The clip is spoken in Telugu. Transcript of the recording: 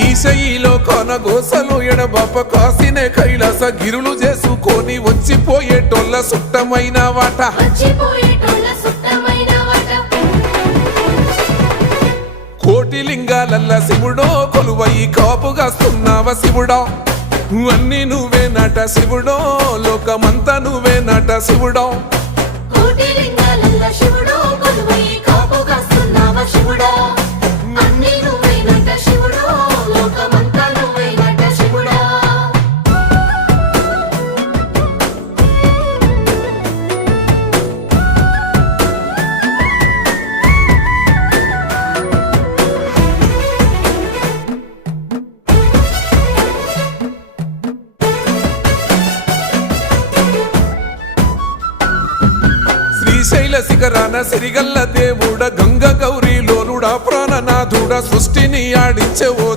ఈశయిలో కొనగోసలు ఎడబాప కాసినే కైలాస గిరులు చేసుకొని వచ్చిపోయేటోళ్ళ సుట్టమైన వాట కోటి లింగాలల్ల శివుడో కొలువయి కాపుగాస్తున్నావ శివుడా అన్ని నువ్వే నట శివుడో లోకమంతా నువ్వే నట శివుడో శ్రీశైల శిఖరాన సిరిగల్ల దేవుడ గంగ గౌరీ లోలుడా ప్రాణనాథుడ సృష్టిని ఆడించే ఓ